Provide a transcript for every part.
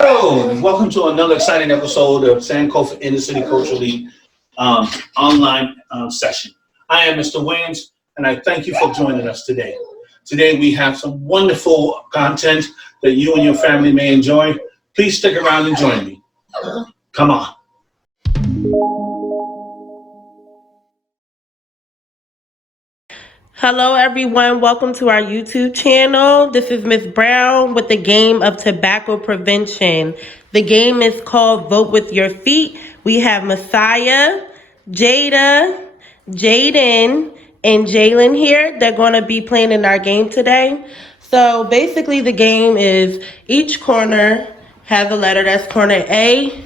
Hello, and welcome to another exciting episode of Sankofa Inner City Culture League online session. I am Mr. Williams, and I thank you for joining us today. Today we have some wonderful content that you and your family may enjoy. Please stick around and join me. Come on. Hello everyone, welcome to our YouTube channel. This is Miss Brown with the game of tobacco prevention. The game is called Vote With Your Feet. We have Messiah, Jada, Jaden, and Jalen here. They're going to be playing in our game today. So basically the game is each corner has a letter. That's corner A,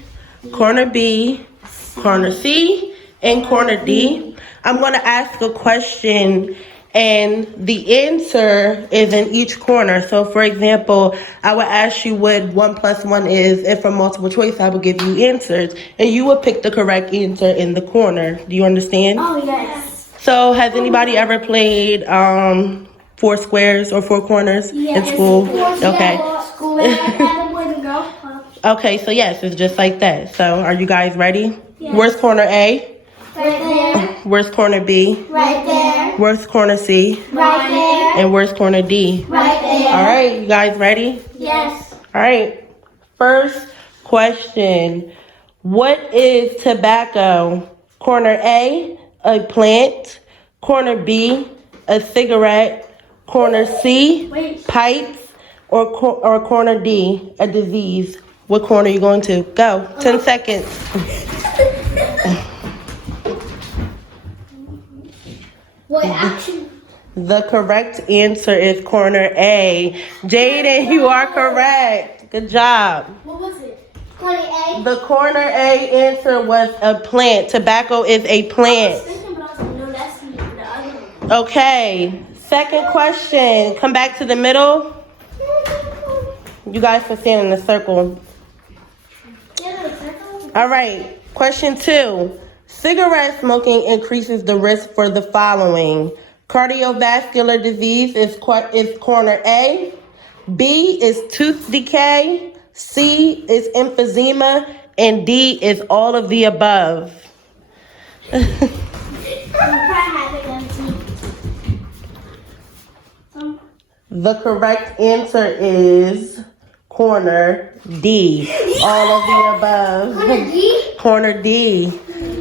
corner B, corner C, and corner D. I'm going to ask a question and the answer is in each corner. So for example, I would ask you what 1 + 1 is, and for multiple choice, I would give you answers, and you would pick the correct answer in the corner. Do you understand? Oh, yes. So has anybody ever played 4 squares or 4 corners in school? Okay. School and boys and girls club. Okay, so yes, it's just like that. So are you guys ready? Yes. Where's corner A? Right there. Where's corner B? Right there. Where's corner C? Right there. And where's corner D? Right there. All right, you guys ready? Yes. All right. First question. What is tobacco? Corner A, a plant. Corner B, a cigarette. Corner C, pipes. Or corner D, a disease. What corner are you going to? Go. 10 seconds. What action? The correct answer is corner A. Jaden, you are correct. Good job. What was it? Corner A. The corner A answer was a plant. Tobacco is a I plant. was thinking, but I was like, no, that's the other one. Okay. Second question. Come back to the middle. You guys can stand in a circle. All right. Question 2. Cigarette smoking increases the risk for the following. Cardiovascular disease is corner A. B is tooth decay. C is emphysema. And D is all of the above. The correct answer is corner D. All of the above. Corner D? Corner D.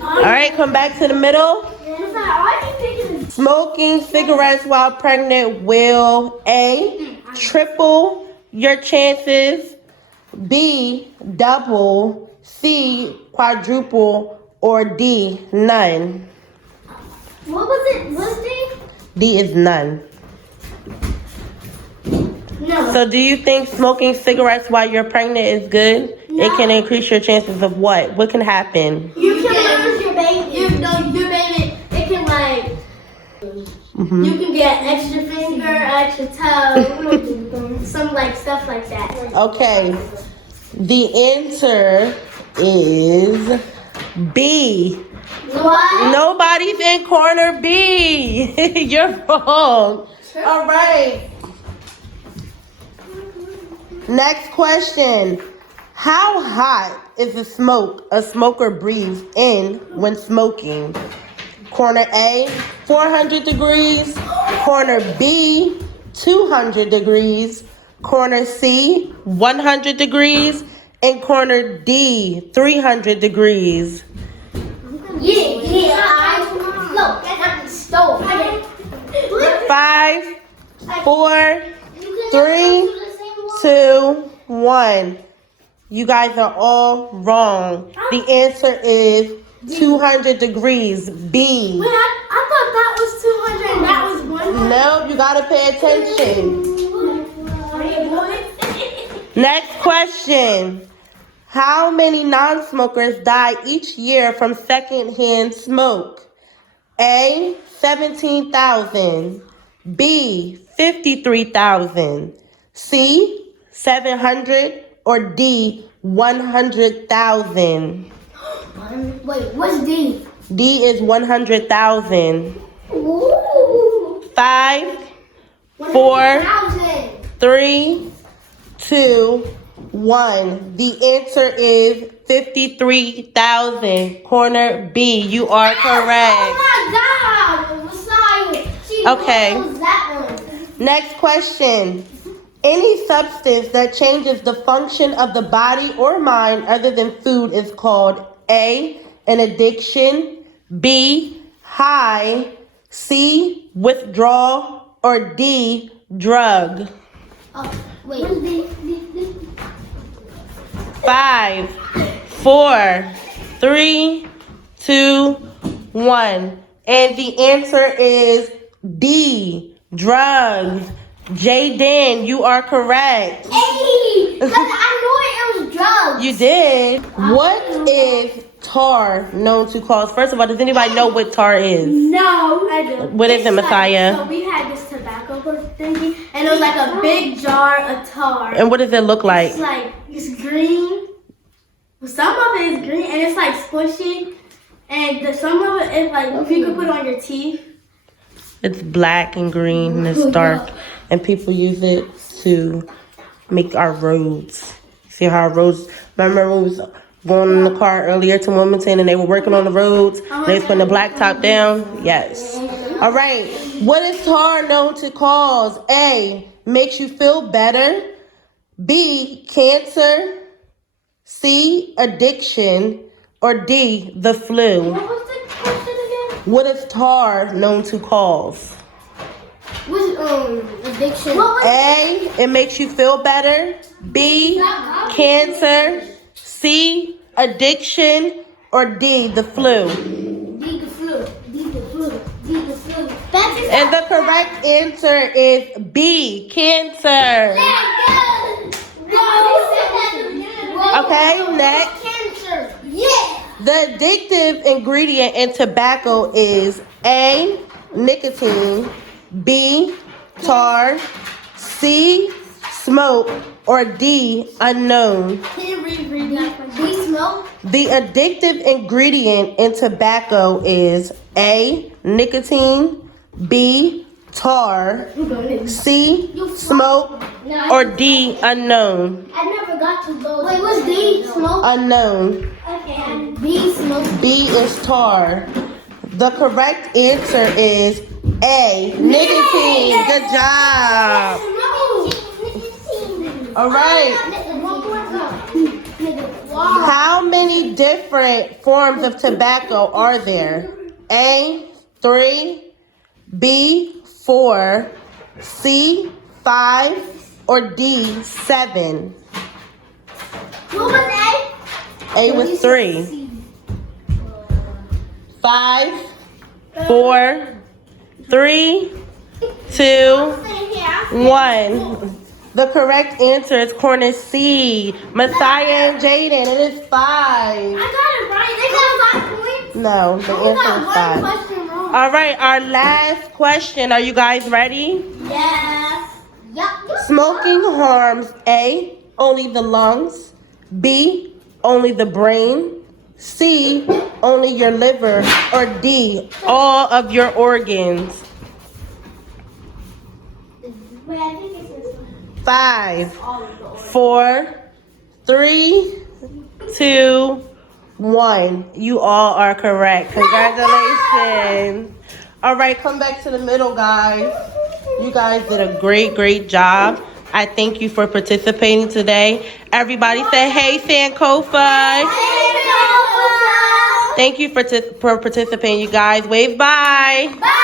All right, come back to the middle. Why are you picking this? Smoking cigarettes while pregnant will A, triple your chances, B, double, C, quadruple, or D, none. What was it? What's D? D is none. No. So do you think smoking cigarettes while you're pregnant is good? No. It can increase your chances of what? What can happen? You can lose your baby. Your baby, it can like, you can get extra finger, extra toe, some like stuff like that. Okay. The answer is B. What? Nobody's in corner B. You're wrong. All right. Next question. How hot is the smoke a smoker breathes in when smoking? Corner A, 400 degrees. Corner B, 200 degrees. Corner C, 100 degrees. And corner D, 300 degrees. No, that's stove. 5, 4, 3, 2, 1. You guys are all wrong. The answer is 200 degrees. B. Wait, I thought that was 200 and that was 100. No, you gotta pay attention. Next question. How many non-smokers die each year from secondhand smoke? A, 17,000. B, 53,000. C, 700. Or D, 100,000. Wait, what's D? D is 100,000. Ooh. 5, 4, 3, 2, 1. The answer is 53,000. Corner B, you are correct. Oh my God, Messiah. Okay. What was that one? Next question. Any substance that changes the function of the body or mind other than food is called A, an addiction, B, high, C, withdrawal, or D, drug. Oh, wait. 5, 4, 3, 2, 1. And the answer is D, drugs. Jaden, you are correct. Hey, because I knew it was drugs. You did. What is tar known to cause? First of all, does anybody know what tar is? No, I do. What is it, Messiah? So we had this tobacco thingy, and it was like a big jar of tar. And what does it look like? It's green. Some of it is green, and it's like squishy. And some of it is like if you could put it on your teeth. It's black and green and it's dark. And people use it to make our roads. See how our roads, remember when we was going in the car earlier to Wilmington and they were working on the roads? They was putting the blacktop down? Yes. All right. What is tar known to cause? A, makes you feel better. B, cancer. C, addiction. Or D, the flu. What was the question again? What is tar known to cause? What's addiction? A, it makes you feel better. B, cancer. C, addiction. Or D, the flu. D the flu. D the flu. D the flu. And the correct answer is B, cancer. Okay, next. Cancer. Yeah. The addictive ingredient in tobacco is A, nicotine. B, tar. C, smoke. Or D, unknown. Can you read that one? D smoke. The addictive ingredient in tobacco is A, nicotine. B, tar. C, smoke. Or D, unknown. I never got to those. Wait, what's D smoke? Unknown. Okay. B smoke. B is tar. The correct answer is A, nicotine. Good job. All right. How many different forms of tobacco are there? A, 3, B, 4, C, 5, or D, 7? What was A? A was 3. 5, 4, 3, 2, 1. The correct answer is corner C. Messiah and Jaden. It is 5. I got it right. They got 5 points. No, the answer is 5. Question wrong. All right, our last question. Are you guys ready? Yes. Yep. Smoking harms A, only the lungs. B, only the brain. C, only your liver. Or D, all of your organs. Wait, I think it's this one. 5, 4, 3, 2, 1. You all are correct. Congratulations. All right, come back to the middle, guys. You guys did a great job. I thank you for participating today. Everybody say, hey, Sankofa. Thank you for participating, you guys. Wave bye. Bye.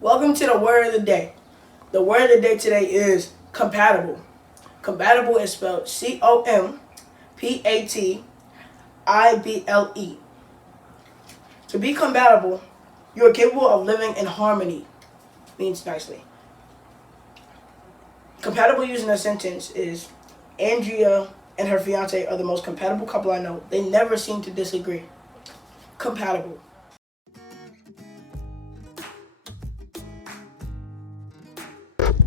Welcome to the word of the day. The word of the day today is compatible. Compatible is spelled C-O-M-P-A-T-I-B-L-E. To be compatible, you are capable of living in harmony. Means nicely. Compatible used in a sentence is Andrea and her fiance are the most compatible couple I know. They never seem to disagree. Compatible.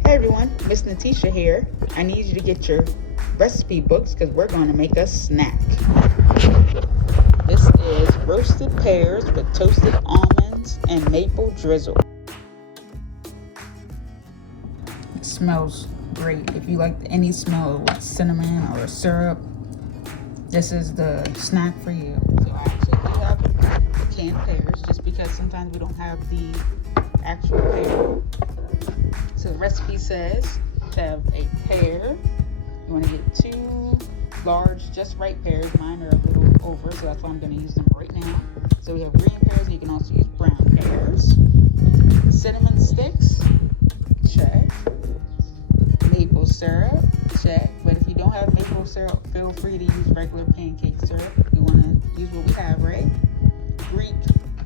Hey everyone, Miss Natisha here. I need you to get your recipe books because we're going to make a snack. This is roasted pears with toasted almonds and maple drizzle. smells great. If you like any smell with cinnamon or syrup, this is the snack for you. So I actually do have the canned pears, just because sometimes we don't have the actual pear. So the recipe says to have a pear. You want to get 2 large, just right pears. Mine are a little over, so that's why I'm going to use them right now. So we have green pears, and you can also use brown pears. Cinnamon sticks, check. Maple syrup, check. But if you don't have maple syrup, feel free to use regular pancake syrup. You want to use what we have, right? Greek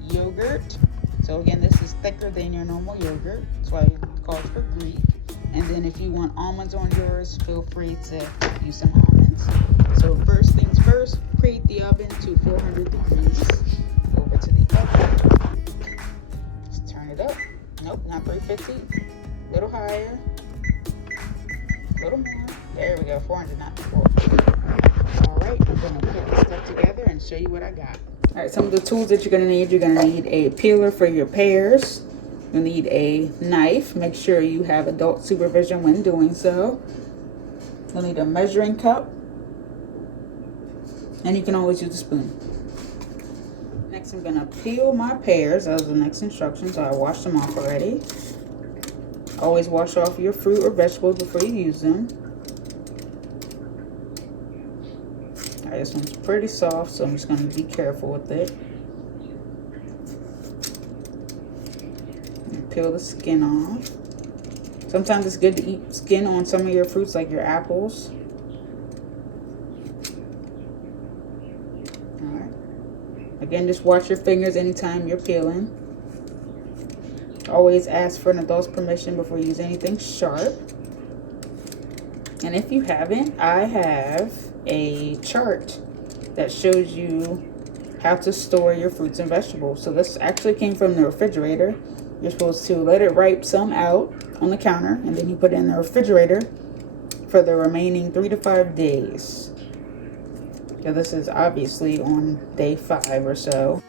yogurt. So again, this is thicker than your normal yogurt. That's why it calls for Greek. And then if you want almonds on yours, feel free to use some almonds. So first things first, preheat the oven to 400 degrees. Over to the oven. Just turn it up. Nope, not 350. A little higher. A little more. There we go, 400, not 400. All right, I'm gonna put this stuff together and show you what I got. All right, some of the tools that you're gonna need a peeler for your pears. You'll need a knife. Make sure you have adult supervision when doing so. You'll need a measuring cup. And you can always use a spoon. Next, I'm gonna peel my pears. That was the next instruction, so I washed them off already. Always wash off your fruit or vegetables before you use them. All right, this one's pretty soft, so I'm just gonna be careful with it. And peel the skin off. Sometimes it's good to eat skin on some of your fruits, like your apples. All right. Again, just watch your fingers anytime you're peeling. Always ask for an adult's permission before you use anything sharp. And if you haven't, I have a chart that shows you how to store your fruits and vegetables. So this actually came from the refrigerator. You're supposed to let it ripe some out on the counter, and then you put it in the refrigerator for the remaining 3 to 5 days. So this is obviously on day 5 or so.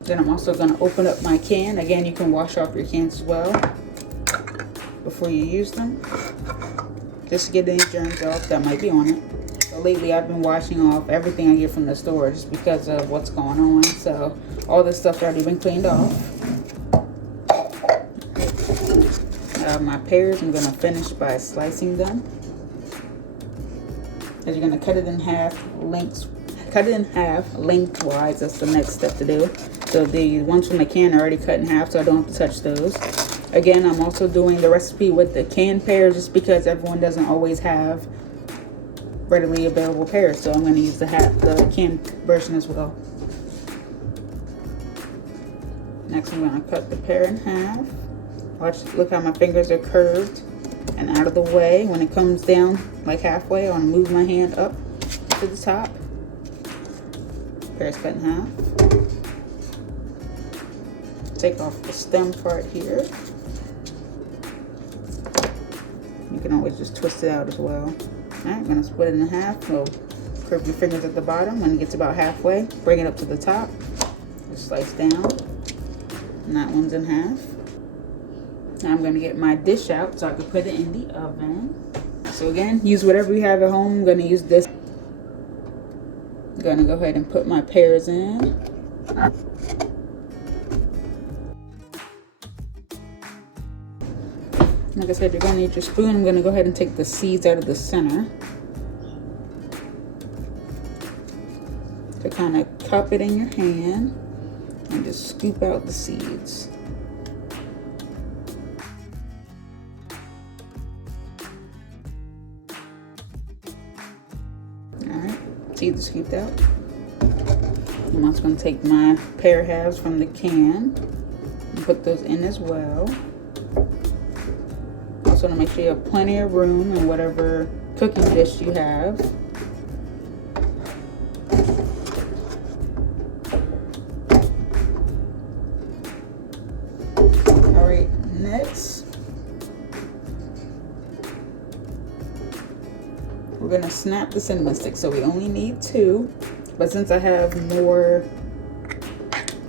Then I'm also going to open up my can. Again, you can wash off your cans as well before you use them, just to get any germs off that might be on it. So lately I've been washing off everything I get from the store just because of what's going on. So all this stuff's already been cleaned off. My pears, I'm going to finish by slicing them. As you're going to cut it in half lengthwise. That's the next step to do. So the ones from the can are already cut in half, so I don't have to touch those. Again, I'm also doing the recipe with the canned pears just because everyone doesn't always have readily available pears. So I'm going to use the canned version as well. Next, I'm going to cut the pear in half. Look how my fingers are curved and out of the way. When it comes down like halfway, I want to move my hand up to the top. Pear's cut in half. Take off the stem part here. You can always just twist it out as well. Alright, I'm gonna split it in half. So curve your fingers at the bottom. When it gets about halfway, bring it up to the top. Just slice down. And that one's in half. Now I'm gonna get my dish out so I can put it in the oven. So again, use whatever you have at home. I'm gonna use this. I'm gonna go ahead and put my pears in. Like I said, you're going to need your spoon. I'm going to go ahead and take the seeds out of the center to kind of cup it in your hand and just scoop out the seeds. Alright, seeds are scooped out. I'm also going to take my pear halves from the can and put those in as well. Also want to make sure you have plenty of room in whatever cooking dish you have. Alright, next we're going to snap the cinnamon sticks. So we only need 2, but since I have more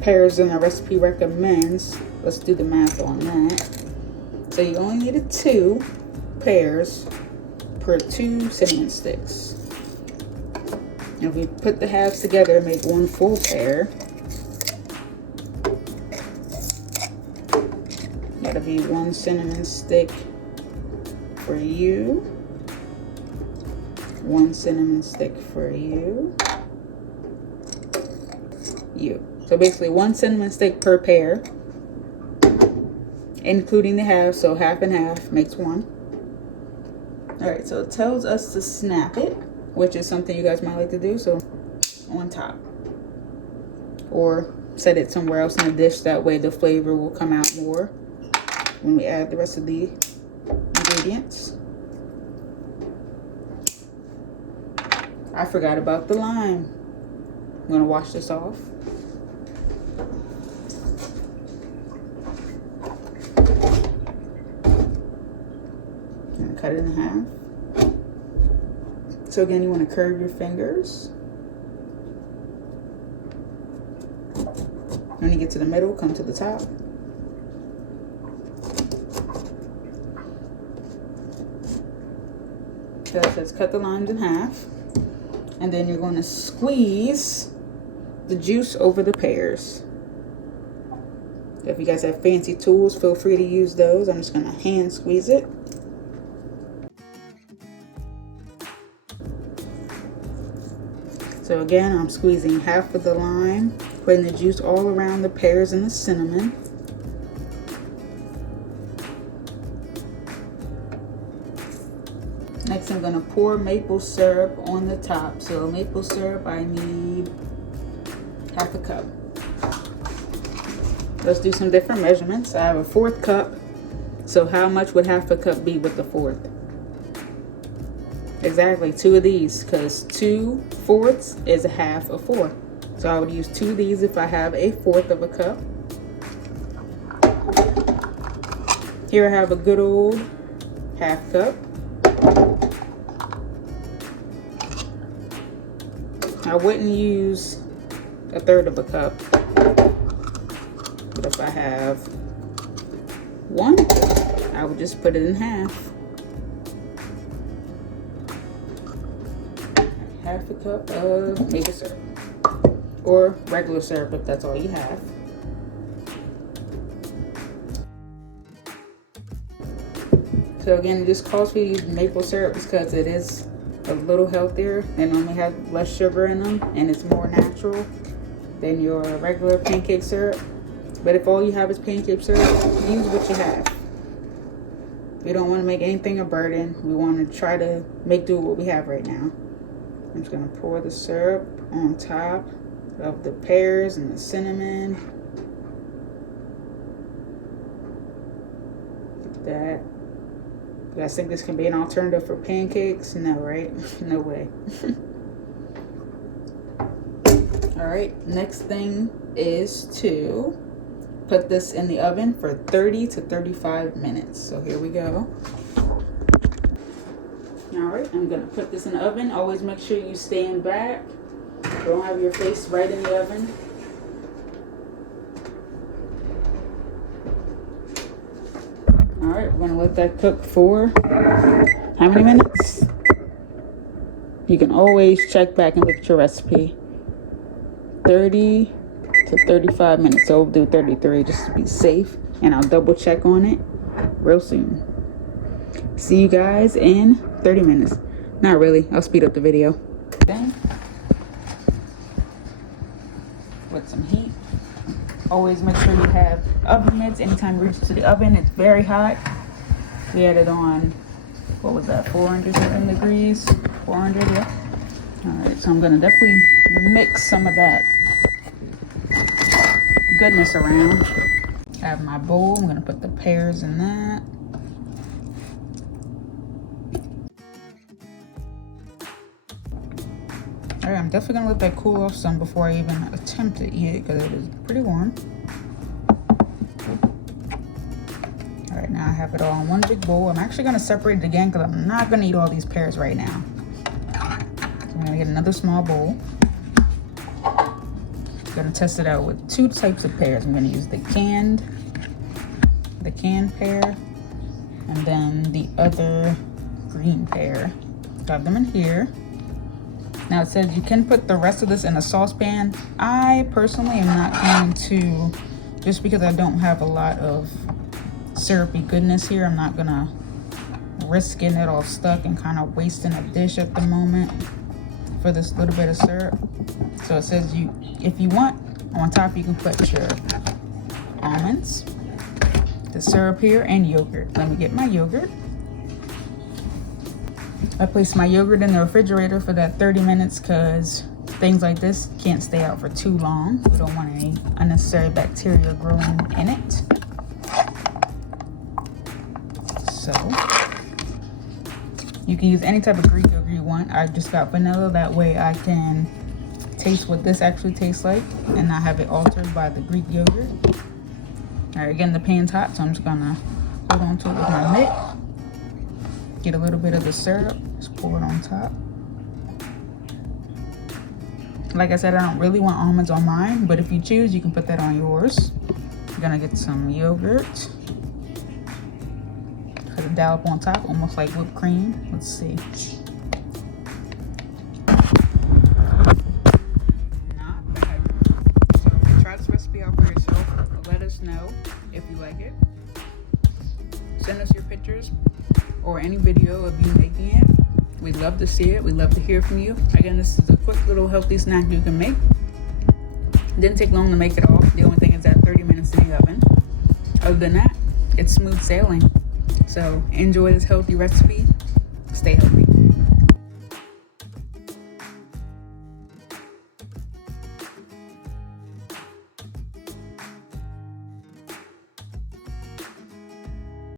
pears than the recipe recommends. Let's do the math on that. So you only needed 2 pears per 2 cinnamon sticks. And if we put the halves together, make 1 full pear. That'll be 1 cinnamon stick for you, 1 cinnamon stick for you. So basically 1 cinnamon stick per pear, including the half, so half and half makes 1. All right, so it tells us to snap it, which is something you guys might like to do, so on top. Or set it somewhere else in the dish, that way the flavor will come out more when we add the rest of the ingredients. I forgot about the lime. I'm gonna wash this off. And cut it in half. So again, you want to curve your fingers. When you get to the middle, come to the top. So it says cut the limes in half. And then you're going to squeeze the juice over the pears. If you guys have fancy tools, feel free to use those. I'm just going to hand squeeze it. So again, I'm squeezing half of the lime, putting the juice all around the pears and the cinnamon. Next, I'm going to pour maple syrup on the top. So maple syrup, I need half a cup. Let's do some different measurements. I have a 1/4 cup. So how much would half a cup be with the 1/4? Exactly 2 of these, because 2/4 is a half of 4. So I would use 2 of these if I have a 1/4 of a cup. Here I have a good old half cup. I wouldn't use a 1/3 of a cup, but if I have 1, I would just put it in half. Half a cup of maple syrup, or regular syrup if that's all you have. So again, this calls for you to use maple syrup because it is a little healthier. They normally have less sugar in them, and it's more natural than your regular pancake syrup. But if all you have is pancake syrup, use what you have. We don't want to make anything a burden. We want to try to make do with what we have right now. I'm just going to pour the syrup on top of the pears and the cinnamon. Like that. You guys think this can be an alternative for pancakes? No, right? No way. Alright, next thing is to put this in the oven for 30 to 35 minutes. So here we go. Alright, I'm going to put this in the oven. Always make sure you stand back. Don't have your face right in the oven. Alright, we're going to let that cook for how many minutes? You can always check back and look at your recipe. 30 to 35 minutes. So we'll do 33 just to be safe. And I'll double check on it real soon. See you guys in 30 minutes. Not really. I'll speed up the video. Then, with some heat. Always make sure you have oven mitts anytime you reach to the oven. It's very hot. We had it on, what was that, 400 something degrees? 400, yeah. Alright, so I'm going to definitely mix some of that goodness around. I have my bowl. I'm going to put the pears in that. Alright, I'm definitely going to let that cool off some before I even attempt to eat it because it is pretty warm. Alright, now I have it all in one big bowl. I'm actually going to separate it again because I'm not going to eat all these pears right now. So I'm going to get another small bowl. I'm gonna test it out with 2 types of pears. I'm gonna use the canned pear, and then the other green pear. Got them in here. Now it says you can put the rest of this in a saucepan. I personally am not going to, just because I don't have a lot of syrupy goodness here, I'm not gonna risk getting it all stuck and kind of wasting a dish at the moment for this little bit of syrup. So it says if you want, on top you can put your almonds, the syrup here, and yogurt. Let me get my yogurt. I placed my yogurt in the refrigerator for that 30 minutes because things like this can't stay out for too long. We don't want any unnecessary bacteria growing in it. So you can use any type of Greek yogurt you want. I just got vanilla, that way I can taste what this actually tastes like and not have it altered by the Greek yogurt. All right, again, the pan's hot, so I'm just gonna hold on to it with my mitt. Get a little bit of the syrup, just pour it on top. Like I said, I don't really want almonds on mine, but if you choose, you can put that on yours. I'm gonna get some yogurt. Put a dollop on top, almost like whipped cream. Let's see. Not bad. So try this recipe out for yourself. Let us know if you like it. Send us your pictures or any video of you making it. We'd love to see it. We'd love to hear from you. Again, this is a quick little healthy snack you can make. Didn't take long to make it all. The only thing is that 30 minutes in the oven. Other than that, it's smooth sailing. So enjoy this healthy recipe. Stay healthy.